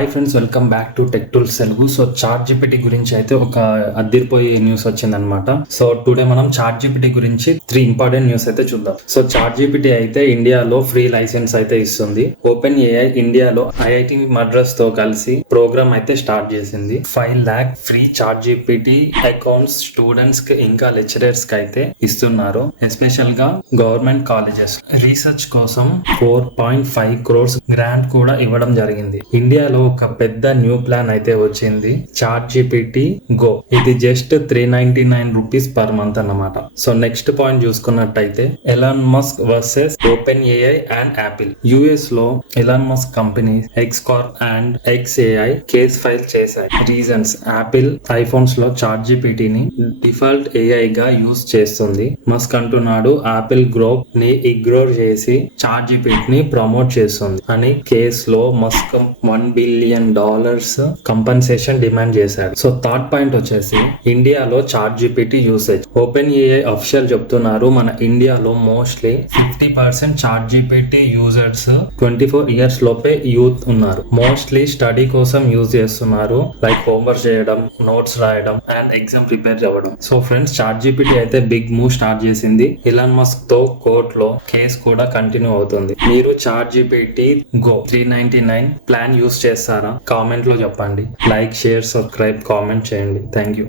Hi friends, welcome back to tech tools Telugu. So chat GPT గురించి అయితే ఒక అదిరిపోయే న్యూస్ వచ్చిందనమాట. సో టుడే మనం చాట్ జీపీటీ గురించి 3 ఇంపార్టెంట్ న్యూస్ అయితే చూద్దాం. సో చాట్ జీపీటీ అయితే ఇండియాలో ఫ్రీ లైసెన్స్ అయితే ఇస్తుంది. ఓపెన్ ఏఐ ఇండియాలో ఐఐటి మద్రాస్ తో కలిసి ప్రోగ్రామ్ అయితే స్టార్ట్ చేసింది. 5 lakh free chat GPT accounts students కి ఇంకా లెక్చరర్స్ కి అయితే ఇస్తున్నారు. ఎస్పెషల్ గా గవర్నమెంట్ కాలేజెస్ రీసెర్చ్ కోసం 4.5 crores గ్రాంట్ కూడా ఇవ్వడం జరిగింది. ఇండియాలో ఒక పెద్ద న్యూ ప్లాన్ అయితే వచ్చింది, చాట్ జీపీటీ గో. ఇది జస్ట్ 399 రూపీస్ పర్ మంత్ అన్నమాట. సో నెక్స్ట్ పాయింట్ చూసుకున్నట్టయితే Elon Musk versus Open AI and Apple. US లో Elon Musk company X Corp and xAI case file చేశాయి. రీజన్స్: యాపిల్ ఐఫోన్స్ లో chat జీపీటీని default AI గా use చేస్తుంది. Musk అంటున్నాడు Apple group ని ఇగ్నోర్ చేసి చాట్ జీపీటీని ప్రమోట్ చేస్తుంది అని. కేసులో మస్క్ $1 billion కంపెన్సేషన్ డిమాండ్ చేశాడు. సో థర్డ్ పాయింట్ వచ్చేసి ఇండియాలో chat GPT usage. Open AI official చెప్తున్నారు, మన ఇండియాలో mostly 50% chat GPT users 24 years లోపే యూత్ ఉన్నారు. మోస్ట్లీ స్టడీ కోసం యూజ్ చేస్తున్నారు, లైక్ హోంవర్క్ చేయడం, నోట్స్ రాయడం అండ్ ఎగ్జామ్ ప్రిపేర్ అవ్వడం. సో ఫ్రెండ్స్, చాట్ జీపీటీ అయితే బిగ్ మూవ్ స్టార్ట్ చేసింది. ఎలాన్ మస్క్ తో కోర్ట్ లో కేసు కూడా కంటిన్యూ అవుతుంది. మీరు chat GPT go 399 plan use చేస్తారా? కామెంట్ లో చెప్పండి. లైక్, షేర్, సబ్స్క్రైబ్, కామెంట్ చేయండి. Thank you.